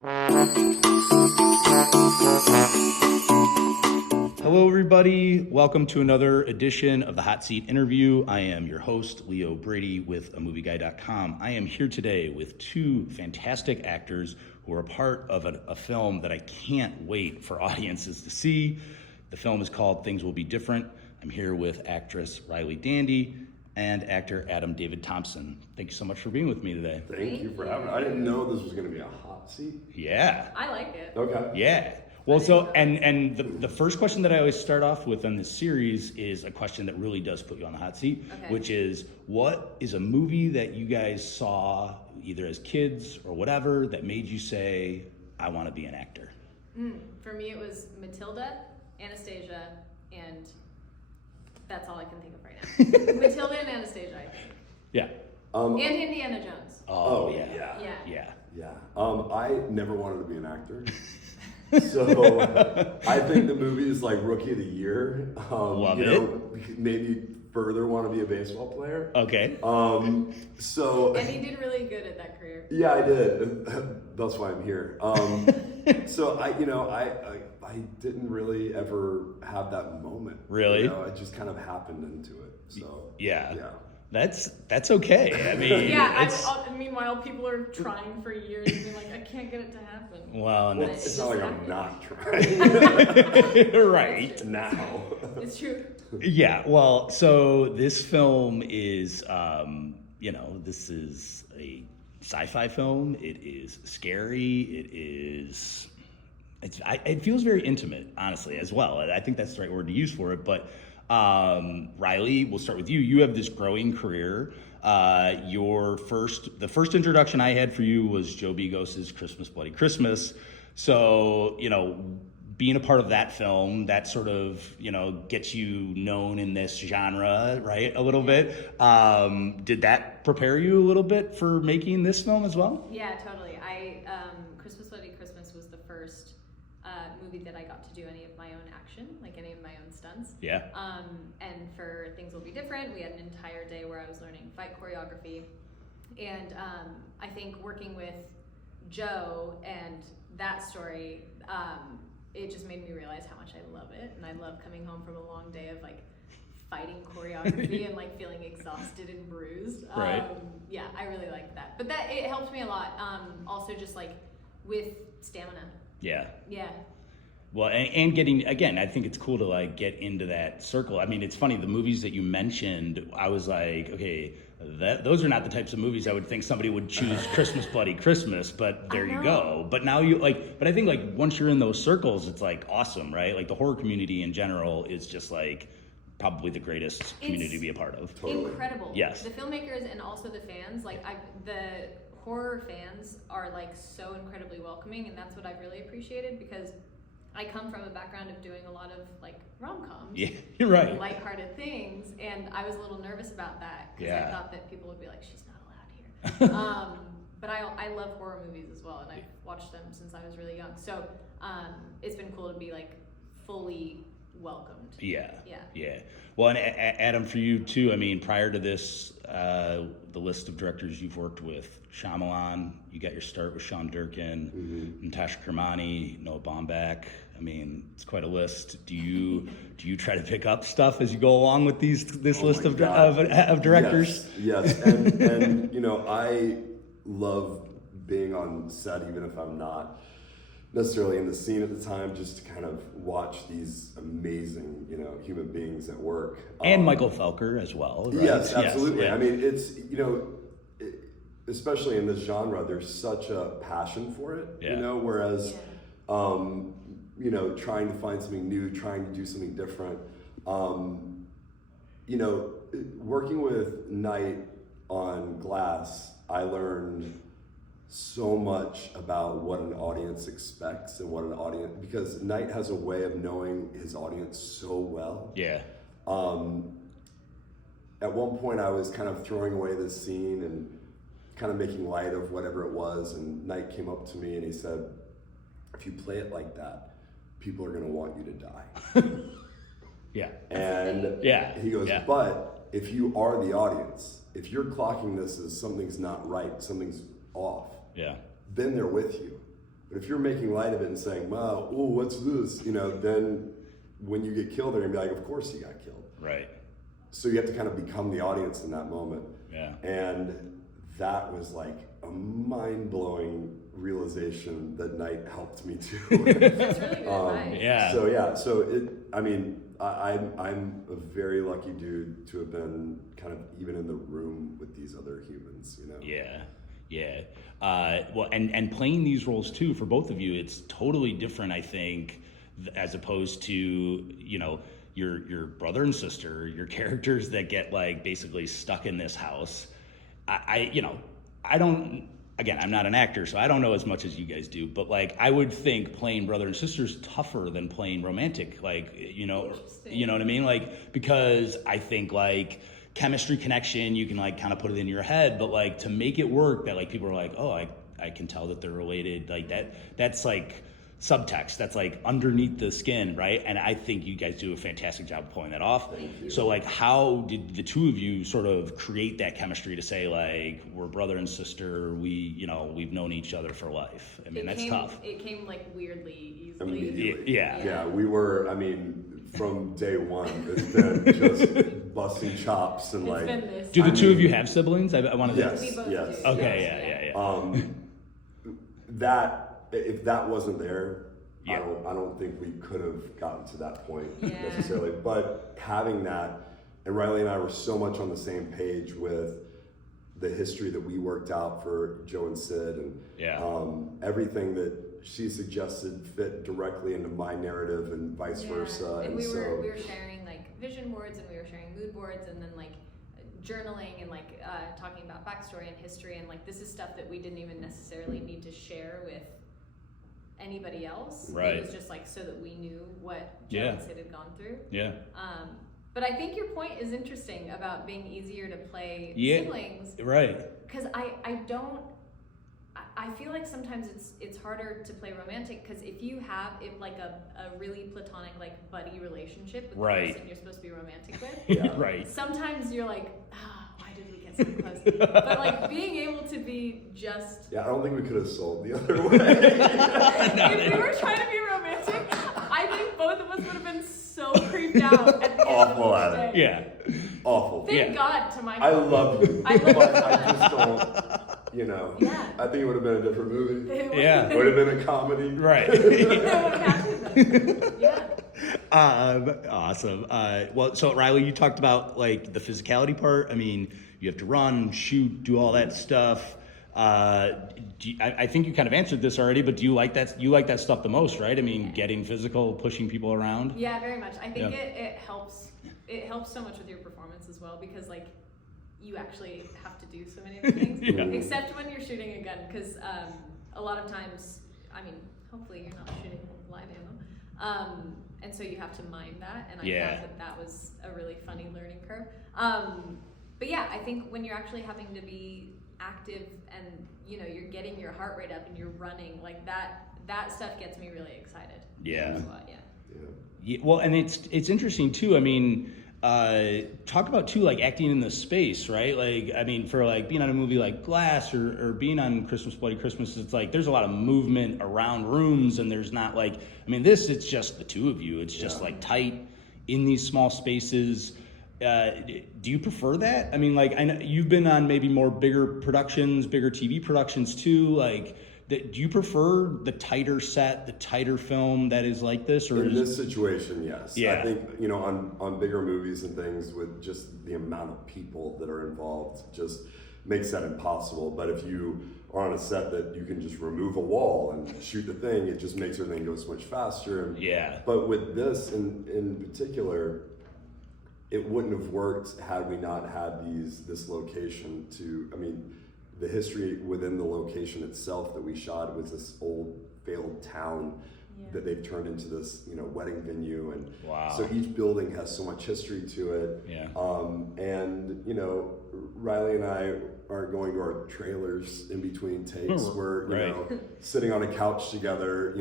Hello, everybody. Welcome to another edition of the Hot Seat Interview. I am your host, Leo Brady with AMovieGuy.com. I am here today with two fantastic actors who are a part of a film that I can't wait for audiences to see. The film is called Things Will Be Different. I'm here with actress Riley Dandy and actor Adam David Thompson. Thank you so much for being with me today. Thank you for having me. I didn't know this was going to be a hot seat. Yeah. I like it. Okay. Yeah. Well, so, and the first question that I always start off with on this series is a question that really does put you on the hot seat, which is, what is a movie that you guys saw either as kids or whatever that made you say, I want to be an actor? For me, it was Matilda, Anastasia, and that's all I can think of right now. Matilda and Anastasia, I think. Yeah. And Indiana Jones. Oh, yeah. Yeah. I never wanted to be an actor. So I think the movie is like Rookie of the Year. Love it. Maybe further want to be a baseball player. Okay. So. And he did really good at that career. Yeah, I did. That's why I'm here. So I didn't really ever have that moment. Really? It just kind of happened into it. So. Yeah. That's okay. I mean, meanwhile, people are trying for years and being like, I can't get it to happen. Well, and it's not like I'm not trying. Right. Now. It's true. Yeah, well, so this film is, this is a sci-fi film. It is scary. It feels very intimate, honestly, as well. I think that's the right word to use for it. But Riley, we'll start with you. You have this growing career. The first introduction I had for you was Joe Begos's Christmas Bloody Christmas. So, being a part of that film, that sort of, gets you known in this genre, right? A little bit. Did that prepare you a little bit for making this film as well? Yeah, totally. Christmas Bloody Christmas was the first movie that I got to do any of my own action, like any of my own stunts. Yeah. And for Things Will Be Different, we had an entire day where I was learning fight choreography. And I think working with Joe and that story, it just made me realize how much I love it. And I love coming home from a long day of like fighting choreography and like feeling exhausted and bruised. Right. Yeah, I really liked that. But it helped me a lot. Also just like with stamina. Yeah. Yeah. Well, and getting, again, I think it's cool to like get into that circle. I mean, it's funny, the movies that you mentioned, I was like, okay, those are not the types of movies I would think somebody would choose Christmas Bloody Christmas, but there you go. But now but I think like once you're in those circles, it's like awesome, right? Like the horror community in general is just like probably the greatest community to be a part of. Totally. Incredible. Yes. The filmmakers and also the fans, the horror fans are like so incredibly welcoming, and that's what I've really appreciated because I come from a background of doing a lot of like rom-coms. Yeah, you're right. Lighthearted things, and I was a little nervous about that because I thought that people would be like, she's not allowed here. But I love horror movies as well, and I've watched them since I was really young. So it's been cool to be like fully welcomed. Yeah. Well, and Adam, for you too, I mean, prior to this, the list of directors you've worked with, Shyamalan, you got your start with Sean Durkin, Natasha Kermani, Noah Baumbach. I mean, it's quite a list. Do you try to pick up stuff as you go along with this list of directors? Yes. And I love being on set, even if I'm not necessarily in the scene at the time, just to kind of watch these amazing, human beings at work. And Michael Felker as well, right? Yes, absolutely. Yes, yeah. I mean, it's, especially in this genre, there's such a passion for it, whereas, trying to find something new, trying to do something different. Working with Night on Glass, I learned so much about what an audience expects and because Knight has a way of knowing his audience so well. Yeah. At one point I was kind of throwing away this scene and kind of making light of whatever it was, and Knight came up to me and he said, if you play it like that, people are going to want you to die. Yeah. And he goes, but if you are the audience, if you're clocking this as something's not right, something's off, then they're with you. But if you're making light of it and saying, wow, oh, what's this? You know, then when you get killed, they're gonna be like, of course he got killed. Right. So you have to kind of become the audience in that moment. Yeah. And that was like a mind-blowing realization that Night helped me to. That's really good advice. Yeah. I'm a very lucky dude to have been kind of even in the room with these other humans, you know? Yeah. Yeah. Well, and playing these roles too, for both of you, it's totally different, I think, as opposed to, you know, your brother and sister, your characters that get like basically stuck in this house. I'm not an actor, so I don't know as much as you guys do, but like I would think playing brother and sister is tougher than playing romantic, like, you know what I mean? Like, because I think like chemistry, connection, you can like kind of put it in your head, but like to make it work that like people are like, oh, I can tell that they're related, like that's like subtext, that's like underneath the skin, right? And I think you guys do a fantastic job of pulling that off. So like how did the two of you sort of create that chemistry to say like we're brother and sister, we've known each other for life? I mean, that's tough. It came like weirdly easily. Immediately. Yeah. We were, I mean, from day one, it's been just busting chops and It's been this. Do the two of you have siblings? I wanted to. Yes, We both yes. do. Okay, That if that wasn't there, Yeah. I don't think we could have gotten to that point Yeah. necessarily. But having that, and Riley and I were so much on the same page with the history that we worked out for Joe and Sid, and everything that she suggested fit directly into my narrative, and vice versa. And we so were sharing like vision boards, and we were sharing mood boards, and then like journaling and like talking about backstory and history, and like this is stuff that we didn't even necessarily need to share with anybody else. Right. It was just like so that we knew what Joe and Sid had gone through. Yeah. But I think your point is interesting about being easier to play siblings. Right. Because I feel like sometimes it's harder to play romantic, because if you have like a really platonic like buddy relationship with the person you're supposed to be romantic with, Right. sometimes you're like, why did we get so close? But like being able to be just I don't think we could have sold the other way. if we were trying to be romantic, I think both of us would have been so creeped out at the Awful end at of the it. day. Awful. Thank God to my I love you. I love but you. I just don't. I think it would have been a different movie. It would- Yeah. It would have been a comedy. Right. Yeah. Awesome. Well, so Riley, you talked about like the physicality part. I mean, you have to run, shoot, do all that stuff. I think you kind of answered this already, but do you like that? You like that stuff the most, right? I mean, getting physical, pushing people around. Yeah, very much. I think it helps. It helps so much with your performance as well, because like you actually have to do so many other things, except when you're shooting a gun, because a lot of times, I mean, hopefully you're not shooting live ammo, and so you have to mind that, and I thought that was a really funny learning curve. But yeah, I think when you're actually having to be active and you're getting your heart rate up and you're running, like that stuff gets me really excited. Yeah. Yeah. Well, and it's interesting too. I mean, talk about too, like acting in the space, right? Like, I mean, for like being on a movie like Glass or being on Christmas Bloody Christmas, it's like there's a lot of movement around rooms, and there's not like, I mean, it's just the two of you. It's just like tight in these small spaces. Do you prefer that? I mean, like, I know you've been on maybe more bigger productions, bigger TV productions too. Like, do you prefer the tighter set, the tighter film that is like this, or in this situation, yes. Yeah. I think on bigger movies and things, with just the amount of people that are involved, just makes that impossible. But if you are on a set that you can just remove a wall and shoot the thing, it just makes everything go so much faster. But with this in particular, it wouldn't have worked had we not had this location to, I mean, the history within the location itself that we shot was this old failed town that they've turned into this, wedding venue. And so each building has so much history to it. And, Riley and I aren't going to our trailers in between takes. We're, sitting on a couch together, or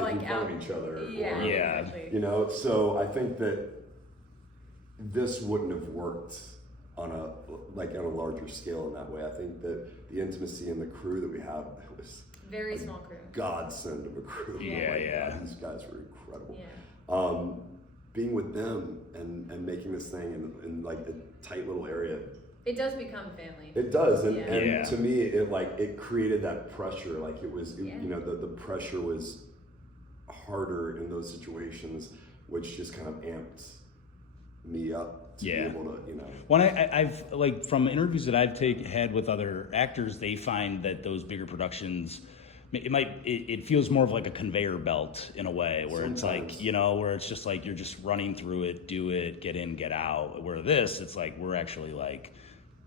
making like fun of each other. Exactly. So I think that this wouldn't have worked on a larger scale in that way. I think that the intimacy and the crew that we have was Very small crew. godsend of a crew. Yeah, Oh my yeah. God, these guys were incredible. Yeah. Being with them and making this thing in like a tight little area. It does become family. It does, and, Yeah. and Yeah. to me, it created that pressure. Like it was, Yeah. you know, the pressure was harder in those situations, which just kind of amped me up to Yeah. be able to, you know. When I've like from interviews that I've had with other actors, they find that those bigger productions, it feels more of like a conveyor belt in a way, where it's like, Sometimes. you know, where it's just like you're just running through it, do it, get in, get out. Where this, it's like we're actually like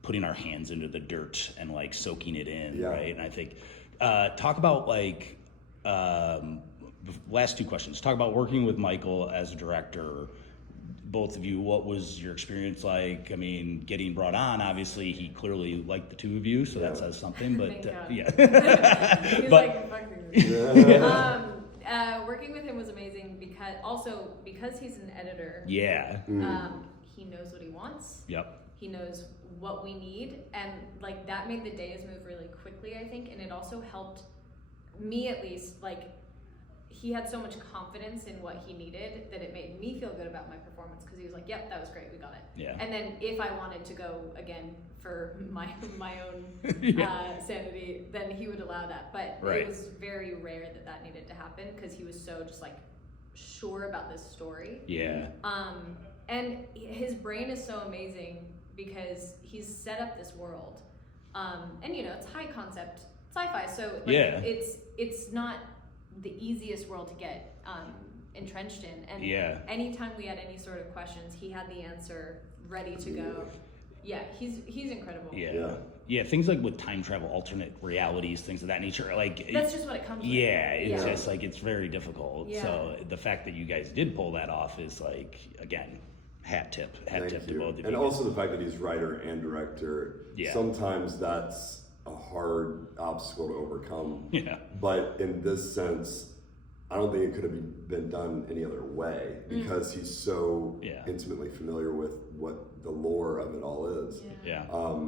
putting our hands into the dirt and like soaking it in, Yeah. right? And I think talk about like last two questions. Talk about working with Michael as a director. Both of you, what was your experience like? I mean, getting brought on, obviously he clearly liked the two of you, so that Yeah. says something, but Thank God. yeah. He's But- like, fuck this. Working with him was amazing because he's an editor. Yeah. He knows what he wants. Yep. He knows what we need, and like that made the days move really quickly, I think, and it also helped me, at least, like he had so much confidence in what he needed that it made me feel good about my performance, because he was like, yep, that was great, we got it. Yeah. And then if I wanted to go again for my own Yeah. sanity, then he would allow that. But Right. it was very rare that needed to happen, because he was so just like sure about this story. Yeah. And his brain is so amazing because he's set up this world, and you know, it's high concept sci-fi, so like, Yeah. it's not the easiest world to get entrenched in, and Yeah. anytime we had any sort of questions, he had the answer ready to go. Yeah, he's incredible. Yeah. Yeah. Yeah. Things like with time travel, alternate realities, things of that nature, like That's just what it comes with. yeah, it's Yeah. just like it's very difficult. Yeah. So the fact that you guys did pull that off is like, again, hat tip Thank to you. both of you. And also the fact that he's writer and director. Yeah. Sometimes that's a hard obstacle to overcome. Yeah. But in this sense, I don't think it could have been done any other way, because he's so Yeah. intimately familiar with what the lore of it all is. Yeah. Yeah.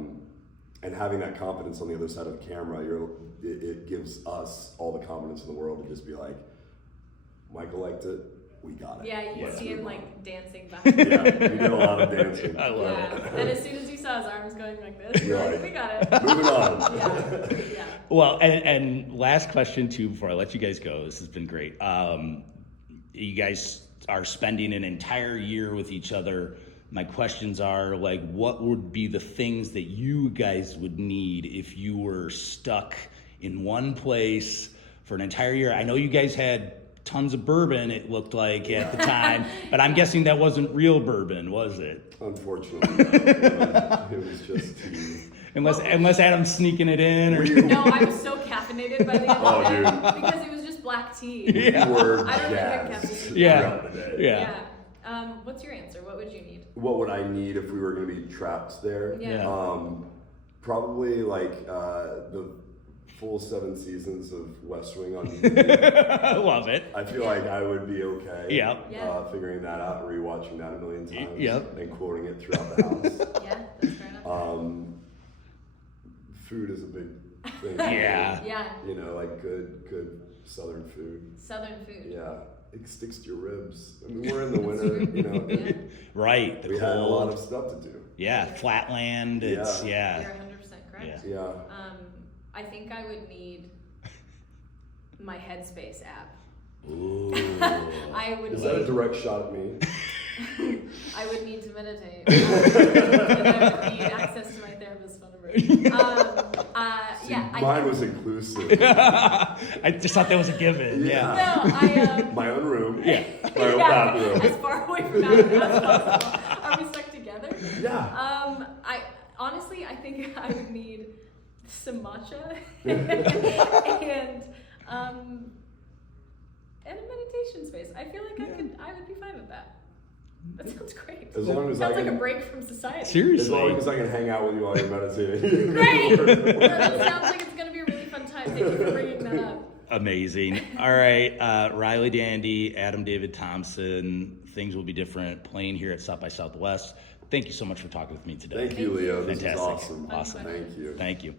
And having that confidence on the other side of the camera, it gives us all the confidence in the world to just be like, Michael liked it, we got it. Yeah, you Let's see move him on. like dancing back. Yeah, we did a lot of dancing. I love Yeah. it. And as soon as you saw his arms going like this, you're You're like, like, we got it. Moving on. Yeah. Well, and last question too, before I let you guys go, this has been great. You guys are spending an entire year with each other. My questions are like, what would be the things that you guys would need if you were stuck in one place for an entire year? I know you guys had tons of bourbon, it looked like at the time, but I'm guessing that wasn't real bourbon, was it? Unfortunately, it was just too. Unless Adam's sneaking it in, or No, I was so caffeinated by the end Oh, of it dude. because it was just black tea. We were I don't think I'm jazzed caffeinated. Yeah. throughout the day. yeah. What's your answer? What would you need? What would I need if we were going to be trapped there? Yeah. Probably like the full 7 seasons of West Wing on DVD. I love it. I feel like I would be okay. Yeah. Yeah. Figuring that out, rewatching that a million times, Yep. and quoting it throughout the house. Yeah, that's fair enough. Food is a big thing. Yeah. Yeah, You know, like good Southern food. Southern food. Yeah, it sticks to your ribs. I mean, we're in the winter, you know. Yeah. Right. The We cold. had a lot of stuff to do. Yeah, flatland. It's You're yeah. 100% correct. Yeah. I think I would need my Headspace app. Ooh. I would Is that a need, direct shot at me? I would need to meditate. And I would need access to my therapist's phone number. Yeah. Mine was inclusive. I just thought that was a given. Yeah. Yeah. No, My own room. Yeah. My own bathroom. as far away from that as possible. Are we stuck together? Yeah. I honestly, I think I would need some matcha and a meditation space. I feel like I would be fine with that. That sounds great. As long as I Sounds like can, a break from society. Seriously. as long as I can hang out with you while you're meditating. Great. That sounds like it's gonna be a really fun time. Thank you for bringing that up. Amazing. All right, Riley Dandy, Adam David Thompson. Things will be different. Playing here at South by Southwest. Thank you so much for talking with me today. Thank you, Leo. This is Fantastic. awesome. Awesome. Thank you. Thank you.